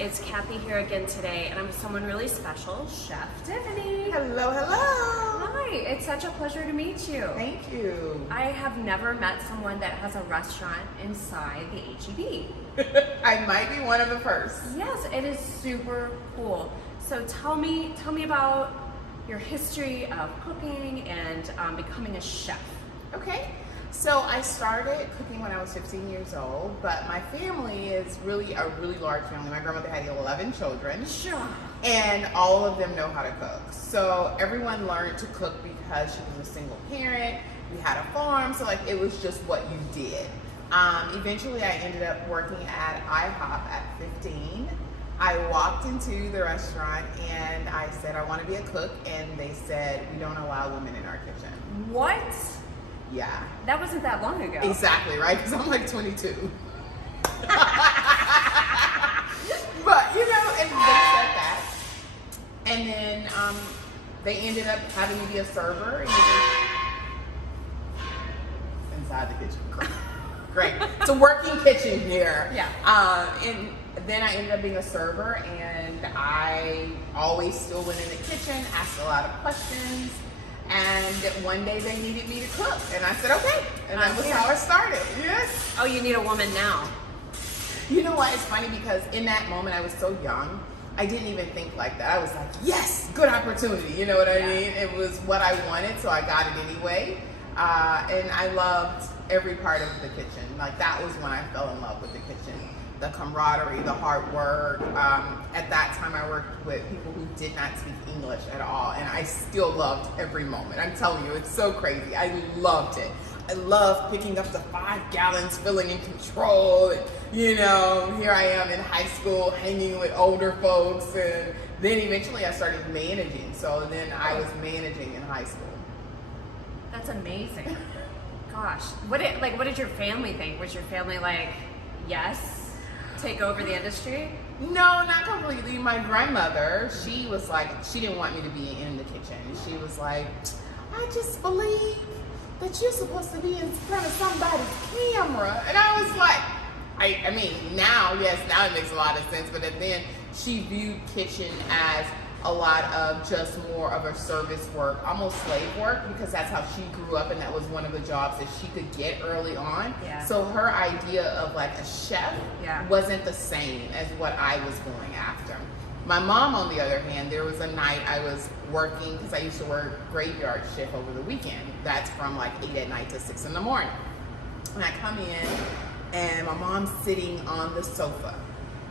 it's Kathy here again today, and I'm with someone really special, Chef Tiffany. Hello, hello. Hi, it's such a pleasure to meet you. Thank you. I have never met someone that has a restaurant inside the H-E-B. I might be one of the first. Yes, it is super cool. So tell me about your history of cooking and becoming a chef. Okay. So I started cooking when I was 15 years old, but my family is really a really large family. My grandmother had 11 children. Sure. And all of them know how to cook. So everyone learned to cook because she was a single parent. We had a farm, so like it was just what you did. Eventually I ended up working at IHOP at 15. I walked into the restaurant and I said I want to be a cook, and they said we don't allow women in our kitchen. What? Yeah. That wasn't that long ago. Exactly, right? Because I'm like 22. But, you know, and they said that. And then they ended up having me be a server. And inside the kitchen. Great. It's a working kitchen here. Yeah. And then I ended up being a server, and I always still went in the kitchen, asked a lot of questions. And one day they needed me to cook, and I said, okay. And that was how it started. Yes. Oh, you need a woman now. You know what? It's funny because in that moment I was so young, I didn't even think like that. I was like, yes, good opportunity. You know what I mean? It was what I wanted, so I got it anyway. And I loved every part of the kitchen. Like that was when I fell in love with the kitchen. The camaraderie, the hard work. At that time I worked with people who did not speak English at all, and I still loved every moment. I'm telling you, it's so crazy. I loved it. I loved picking up the 5 gallons, feeling in control. And, you know, here I am in high school hanging with older folks, and then eventually I started managing. So then I was managing in high school. That's amazing. Gosh, what did your family think? Was your family like, yes, take over the industry? No, not completely. My grandmother, she was like, she didn't want me to be in the kitchen. She was like, I just believe that you're supposed to be in front of somebody's camera. And I was like, I mean, now, yes, now it makes a lot of sense. But then she viewed kitchen as a lot of just more of a service work, almost slave work, because that's how she grew up, and that was one of the jobs that she could get early on. Yeah. So her idea of like a chef wasn't the same as what I was going after. My mom, on the other hand, there was a night I was working, because I used to work graveyard shift over the weekend. That's from like 8 at night to 6 in the morning. And I come in and my mom's sitting on the sofa.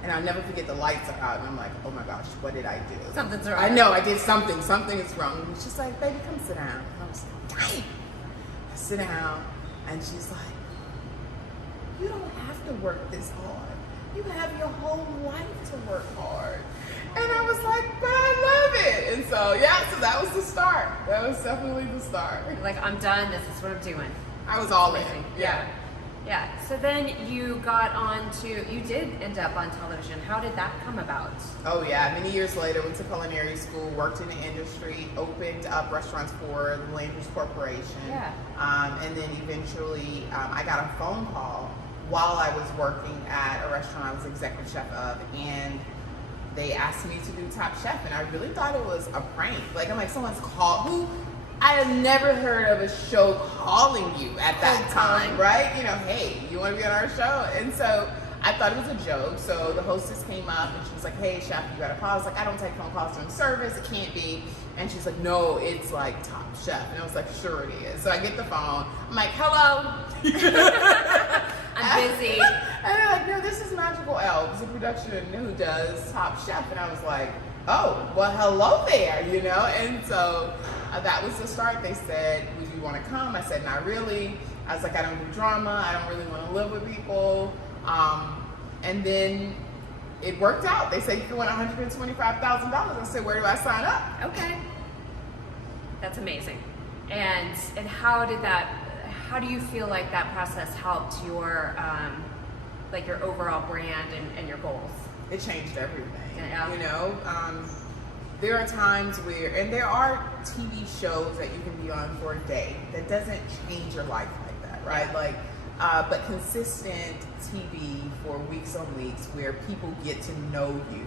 And I'll never forget, the lights are out, and I'm like, oh my gosh, what did I do? Something's wrong. I know, I did something. Something is wrong. And she's like, baby, come sit down. And I was like, dang. I sit down, and she's like, you don't have to work this hard. You have your whole life to work hard. And I was like, but I love it. And so, yeah, so that was the start. That was definitely the start. Like, I'm done. This is what I'm doing. I was all in. Yeah. Yeah, so then you did end up on television. How did that come about? Oh yeah, many years later, went to culinary school, worked in the industry, opened up restaurants for the Landry's Corporation. Yeah. And then eventually I got a phone call while I was working at a restaurant I was executive chef of, and they asked me to do Top Chef, and I really thought it was a prank. Like, I'm like, someone's called, I had never heard of a show calling you at that time, right? You know, hey, you want to be on our show? And so I thought it was a joke. So the hostess came up and she was like, hey, chef, you got a call? I was like, I don't take phone calls during service. It can't be. And she's like, no, it's like Top Chef. And I was like, sure it is. So I get the phone. I'm like, hello. I'm busy. And they're like, no, this is Magical Elves, a production who does Top Chef. And I was like, oh, well, hello there, you know? And so that was the start. They said, would you want to come? I said, not really. I was like, I don't do drama. I don't really want to live with people. And then it worked out. They said, you can win $125,000. I said, where do I sign up? Okay. That's amazing. And how do you feel like that process helped your, like your overall brand and your goals? It changed everything. Yeah. You know, there are times where, and there are TV shows that you can be on for a day that doesn't change your life like that, right? Yeah. Like but consistent TV for weeks on weeks where people get to know you.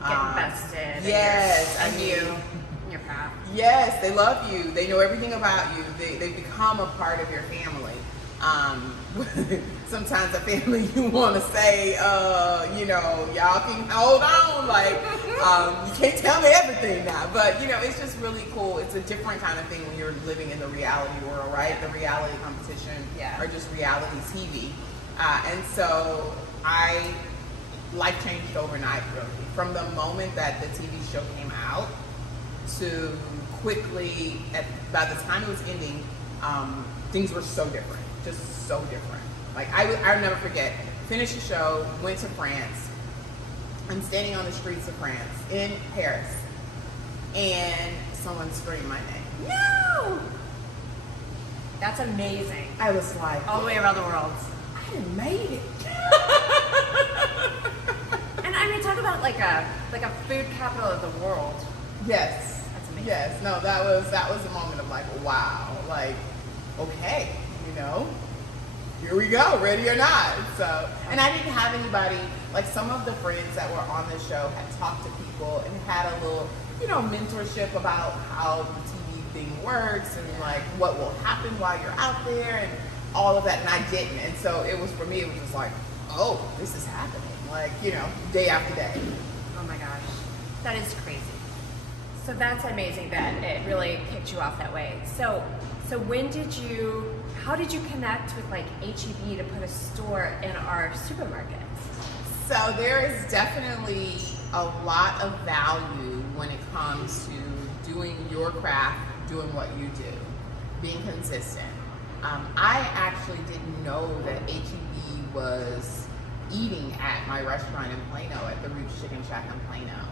Get invested. Yes. And you. Your path. Yes, they love you. They know everything about you. They become a part of your family. Sometimes a family you want to say, you know, y'all can hold on, like, you can't tell me everything now. But, you know, it's just really cool. It's a different kind of thing when you're living in the reality world, right? The reality competition or just reality TV. And so life changed overnight, really. From the moment that the TV show came out to quickly, by the time it was ending, things were so different. Just so different. Like I'll never forget, finished the show, went to France. I'm standing on the streets of France in Paris, and someone screamed my name. No! That's amazing. I was like, all the way around the world. I done made it. And I mean, talk about like a food capital of the world. Yes. That's amazing. Yes. No, that was a moment of like, wow. Like, okay, you know, here we go, ready or not. So, and I didn't have anybody, like some of the friends that were on the show had talked to people and had a little, you know, mentorship about how the TV thing works and like what will happen while you're out there and all of that, and I didn't. And so it was, for me, it was just like, oh, this is happening, like, you know, day after day. Oh my gosh, that is crazy. So that's amazing that it really kicked you off that way. So how did you connect with like H-E-B to put a store in our supermarkets? So there is definitely a lot of value when it comes to doing your craft, doing what you do, being consistent. I actually didn't know that H-E-B was eating at my restaurant in Plano, at the Roots Chicken Shak in Plano.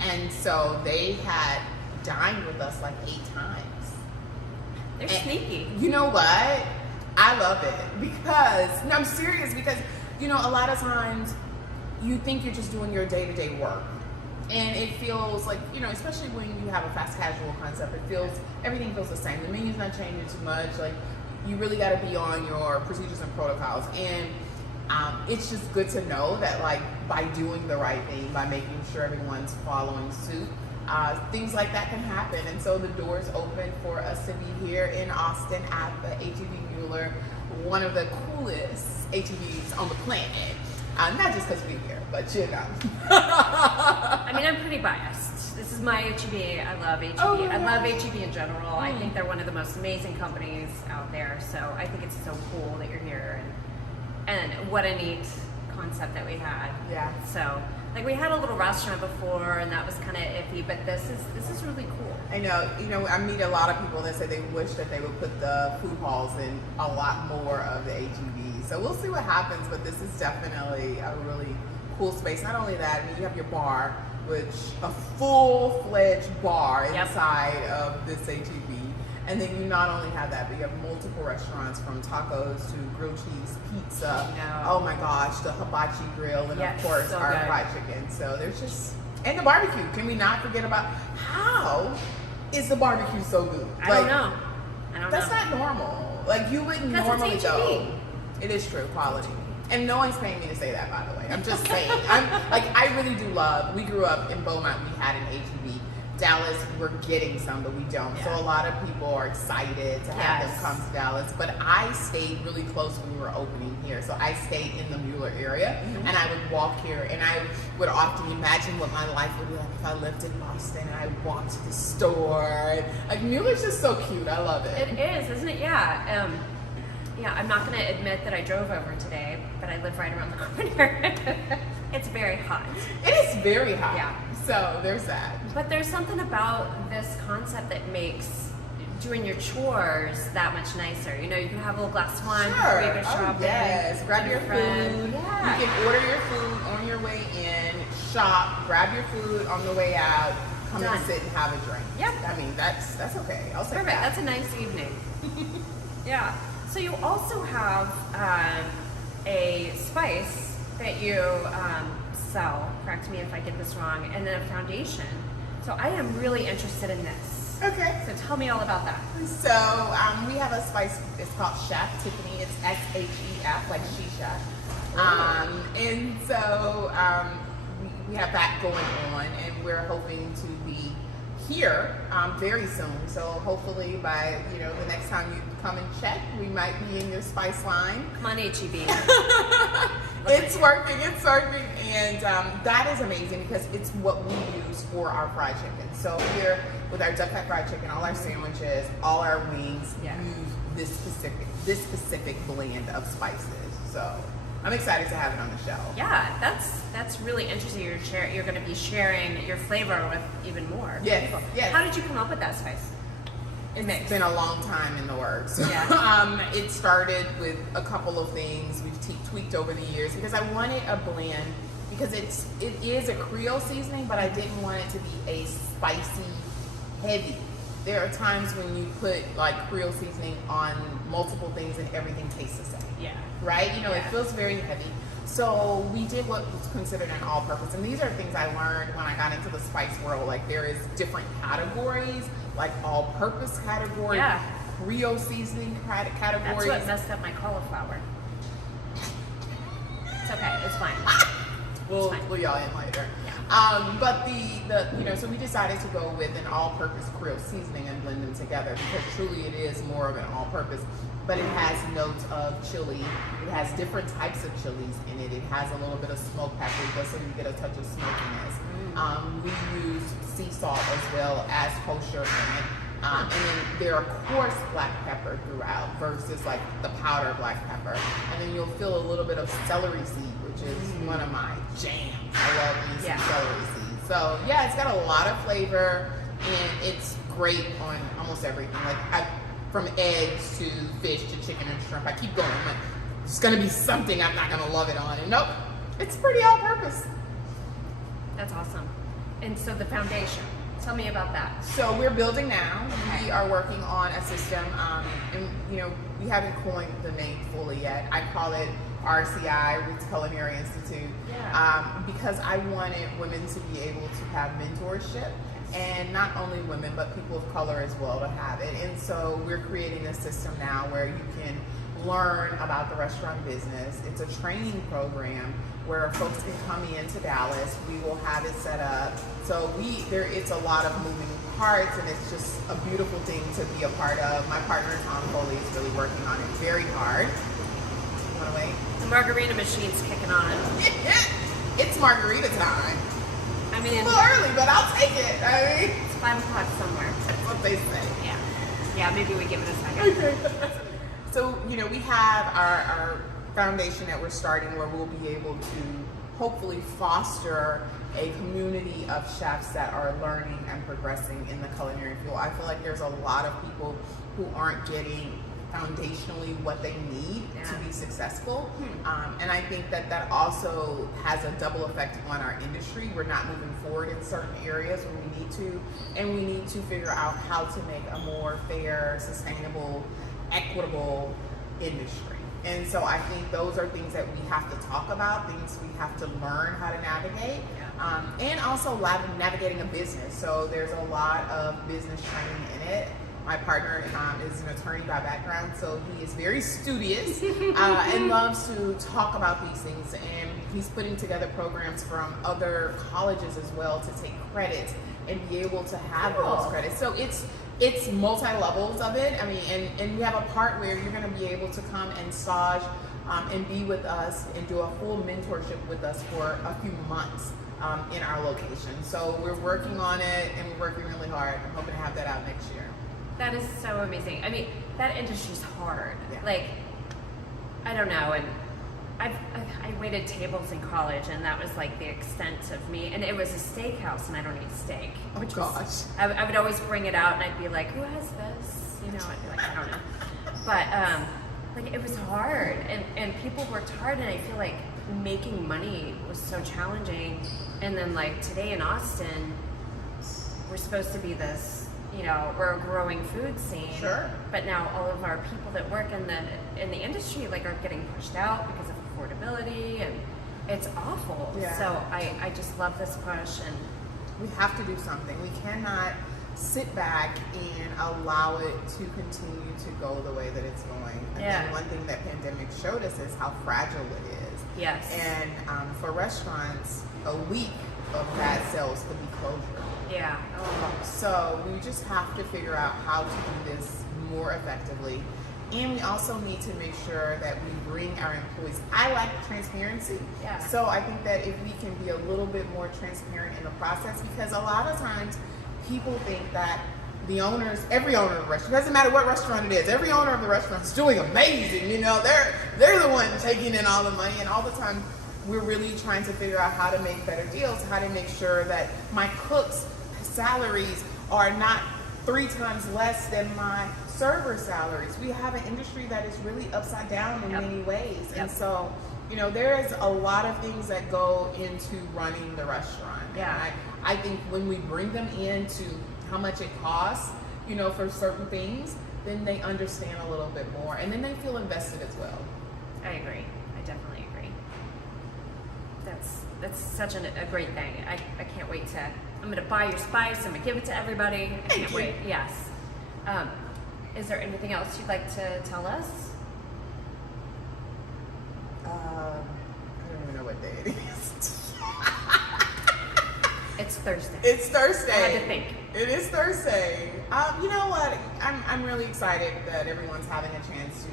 And so they had dined with us like 8 times. They're sneaky. You know what? I love it because, no, I'm serious, because, you know, a lot of times you think you're just doing your day-to-day work. And it feels like, you know, especially when you have a fast casual concept, everything feels the same. The menu's not changing too much. Like, you really got to be on your procedures and protocols. And it's just good to know that, like, by doing the right thing, by making sure everyone's following suit, things like that can happen. And so the doors open for us to be here in Austin at the H-E-B Mueller, one of the coolest H-E-Bs on the planet. Not just because we're here, but you know. I mean, I'm pretty biased. This is my H-E-B. I love H-E-B. Oh, I love H-E-B in general. I think they're one of the most amazing companies out there. So I think it's so cool that you're here, and what a neat concept that we had. Yeah. So, like, we had a little restaurant before, and that was kind of iffy, but this is really cool. I know. You know, I meet a lot of people that say they wish that they would put the food halls in a lot more of the H-E-B. So we'll see what happens, but this is definitely a really cool space. Not only that, I mean, you have your bar, which a full-fledged bar inside of this H-E-B. And then you not only have that, but you have multiple restaurants, from tacos to grilled cheese, pizza. Oh my gosh, the hibachi grill, and of course so our good. fried chicken. So there's just, and the barbecue. Can we not forget about, how is the barbecue so good? I don't know. That's not normal. Like, you wouldn't normally go. It is true, quality. And no one's paying me to say that, by the way. I'm just saying. I really do love, we grew up in Beaumont, we had an H-E-B. Dallas, we're getting some, but we don't. So a lot of people are excited to have them come to Dallas. But I stayed really close when we were opening here. So I stayed in the Mueller area, and I would walk here, and I would often imagine what my life would be like if I lived in Boston, and I would walk to the store. Like, Mueller's just so cute. I love it. It is, isn't it? Yeah. I'm not going to admit that I drove over today, but I live right around the corner. It's very hot. It is very hot. Yeah. So there's that. But there's something about this concept that makes doing your chores that much nicer. You know, you can have a little glass of wine before you go shopping. Yes, grab your food. Yeah. You can order your food on your way in, shop, grab your food on the way out, come and sit and have a drink. Yep. I mean, that's okay. I'll say Perfect. that. That's a nice evening. Yeah. So you also have a spice that you sell, correct me if I get this wrong, and then a foundation. So I am really interested in this. Okay. So tell me all about that. So we have a spice is called Shak, Tiffany. It's S-H-E-F, like she Shak. And so we have that going on, and we're hoping to be here very soon. So hopefully by the next time you come and check, we might be in your spice line. Come on, H-E-B. It's working, and that is amazing because it's what we use for our fried chicken. So here with our duck fat fried chicken, all our sandwiches, all our wings use this specific blend of spices. So I'm excited to have it on the show. Yeah, that's really interesting. You're going to be sharing your flavor with even more people. Yes. How did you come up with that spice? It's been a long time in the works. Yeah. It started with a couple of things we've tweaked over the years because I wanted a blend because it is a Creole seasoning, but I didn't want it to be a spicy, heavy. There are times when you put like Creole seasoning on multiple things and everything tastes the same. Yeah. Right? It feels very heavy. So we did what was considered an all-purpose, and these are things I learned when I got into the spice world. Like there is different categories, like all-purpose category, Creole seasoning categories. That's what messed up my cauliflower. It's okay. It's fine. We'll y'all in later. Yeah. But so we decided to go with an all-purpose Creole seasoning and blend them together because truly it is more of an all-purpose. But it has notes of chili. It has different types of chilies in it. It has a little bit of smoked paprika, so you get a touch of smokiness. We use sea salt as well as kosher in it. And then there are coarse black pepper throughout versus like the powder black pepper. And then you'll feel a little bit of celery seed, which is one of my jams. I love using celery seed. So yeah, it's got a lot of flavor and it's great on almost everything. From eggs to fish to chicken and shrimp. I keep going. I'm like, it's gonna be something I'm not gonna love it on. And nope, it's pretty all purpose. That's awesome. And so the foundation, tell me about that. So we're building now. We are working on a system, and we haven't coined the name fully yet. I call it RCI, Roots Culinary Institute, because I wanted women to be able to have mentorship. And not only women, but people of color as well to have it. And so we're creating a system now where you can learn about the restaurant business. It's a training program where folks can come into Dallas. We will have it set up. So it's a lot of moving parts, and it's just a beautiful thing to be a part of. My partner, Tom Foley, is really working on it very hard. You want to wait? The margarita machine's kicking on. It's margarita time. I mean, it's a little early, but I'll take it. It's 5 o'clock somewhere. That's what they say. Yeah, maybe we give it a second. Okay. So, we have our foundation that we're starting where we'll be able to hopefully foster a community of chefs that are learning and progressing in the culinary field. I feel like there's a lot of people who aren't getting foundationally what they need to be successful. And I think that also has a double effect on our industry. We're not moving forward in certain areas when we need to, and we need to figure out how to make a more fair, sustainable, equitable industry. And so I think those are things that we have to talk about, things we have to learn how to navigate, and also navigating a business. So there's a lot of business training in it. My partner is an attorney by background, so he is very studious and loves to talk about these things. And he's putting together programs from other colleges as well to take credits and be able to have those credits. So it's multi-levels of it. I mean, and we have a part where you're going to be able to come and stage and be with us and do a full mentorship with us for a few months in our location. So we're working on it and we're working really hard. I'm hoping to have that out next year. That is so amazing. I mean, that industry's hard. Like, I don't know, and I waited tables in college, and that was like the extent of me. And it was a steakhouse, and I don't eat steak. Which gosh. I would always bring it out, and I'd be like, "Who has this?" I'd be like, "I don't know." But like, it was hard, and people worked hard, and I feel like making money was so challenging. And then like today in Austin, we're supposed to be this. We're a growing food scene. Sure. But now all of our people that work in the industry are getting pushed out because of affordability, and it's awful. Yeah. So I just love this push, and we have to do something. We cannot sit back and allow it to continue to go the way that it's going. Yeah. And one thing that pandemic showed us is how fragile it is. Yes. And for restaurants, a week of bad sales could be closure. Yeah. Oh. So we just have to figure out how to do this more effectively. And we also need to make sure that we bring our employees. I like transparency. Yeah. So I think that if we can be a little bit more transparent in the process, because a lot of times people think that the owners, every owner of the restaurant, doesn't matter what restaurant it is, every owner of the restaurant is doing amazing. You know, they're the one taking in all the money, and all the time we're really trying to figure out how to make better deals, how to make sure that my cooks' salaries are not 3 times less than my server salaries. We have an industry that is really upside down in many ways. And so, you know, there is a lot of things that go into running the restaurant. Yeah. And I think when we bring them into how much it costs, you know, for certain things, then they understand a little bit more, and then they feel invested as well. I agree. I definitely agree. That's such a great thing. I can't wait to. I'm gonna buy your spice. I'm gonna give it to everybody. I can't wait. Yes. Is there anything else you'd like to tell us? I don't even know what day it is. It's Thursday. It's Thursday. I had to think. It is Thursday. You know what? I'm really excited that everyone's having a chance to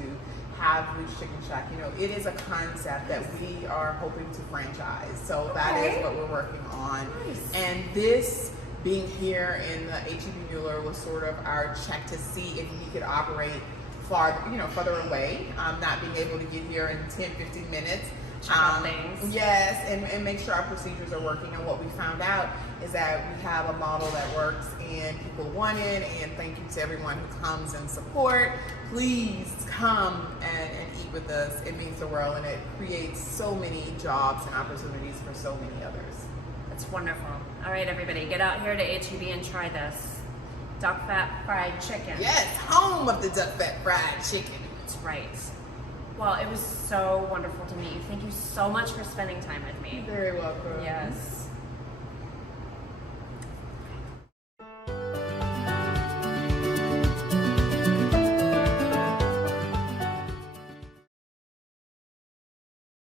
have Roots Chicken Shak. You know, it is a concept that we are hoping to franchise. So that is what we're working on. Nice. And this being here in the H-E-B Mueller was sort of our check to see if we could operate further away, not being able to get here in 10, 15 minutes. Things. Yes, and make sure our procedures are working. And what we found out is that we have a model that works and people want it. And thank you to everyone who comes and support. Please come and eat with us. It means the world, and it creates so many jobs and opportunities for so many others. That's wonderful. All right, everybody, get out here to H-E-B and try this duck fat fried chicken. Yes, home of the duck fat fried chicken. That's right. Well, it was so wonderful to meet you. Thank you so much for spending time with me. You're very welcome. Yes.